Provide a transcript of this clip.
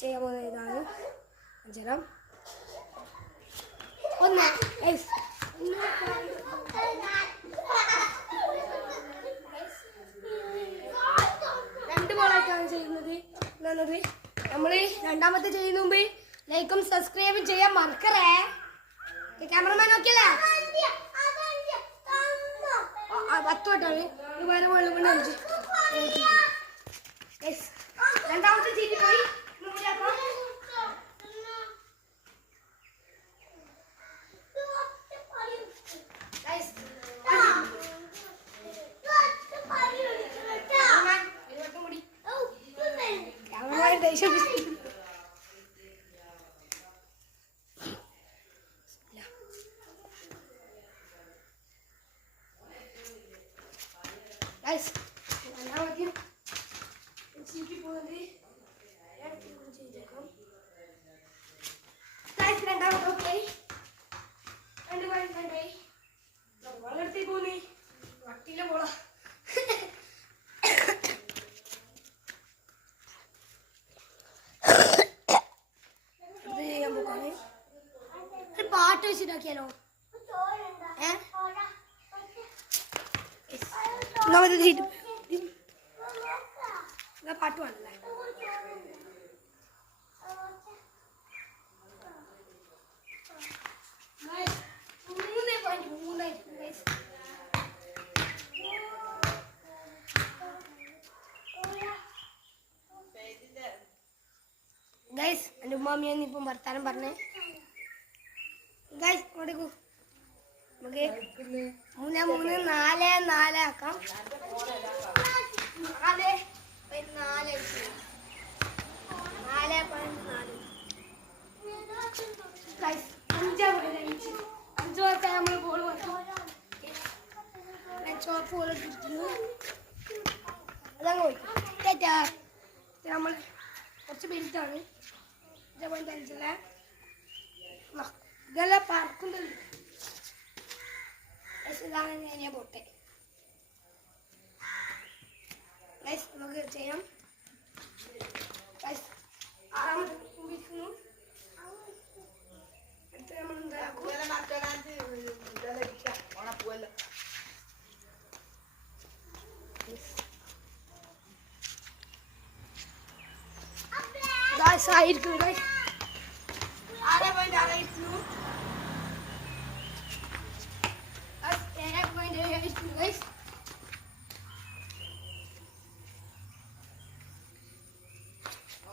ചെയ്യാൻ പോകുന്ന ഇതാണ് അഞ്ചരം ഒന്ന് രണ്ട് ബോളായിട്ടാണ് ചെയ്യുന്നത്. നമ്മൾ രണ്ടാമത്തെ ചെയ്യുന്ന മുമ്പ് ലൈക്കും സബ്സ്ക്രൈബും ചെയ്യാൻ മറക്കറേ. ക്യാമറമാൻ നോക്കിയല്ലേ 10 വട്ടാണ് വേറെ വെള്ളം കൊണ്ട് അഞ്ച്. രണ്ടാമത്തെ ചീറ്റി പോയി. ദേഷ്യം രണ്ടാമത്തെയും ചീറ്റി പോകുന്നത് ചെയ്തേക്കാം. രണ്ടാമത്തെ ഓക്കെ രണ്ട് രണ്ടായി വളർത്തേക്ക് പോന്നേ വട്ടിയിലെ പോള പാട്ട് വെച്ചിട്ടാക്കിയാലോ? പാട്ട് പാടില്ലേ? ഗൈസ് എൻ്റെ ഉമ്മാമിയെന്ന് ഇപ്പം വർത്താനം പറഞ്ഞേ. ഗൈസ് ഇങ്ങോട്ടേക്കു നമുക്ക് 3 3 4 4 ആക്കാം. 4 4 ഗൈസ് 5 വർഷം നമ്മൾ ബോൾ ചോപ്പ് പോലെ കിട്ടുന്നു. അതങ്ങ് പോയി നമ്മൾ കുറച്ച് ബെൽറ്റാണ് ഇതേപോലെ ഇതെല്ലാം പറക്കുന്നത്. ഇതാണ് ഞാൻ പോട്ടെ. നമുക്ക് ചെയ്യാം. ആറാമത്തെ അടുത്ത് നമ്മൾ എന്താക്കും? ആയിരിക്കും 6.6 7.7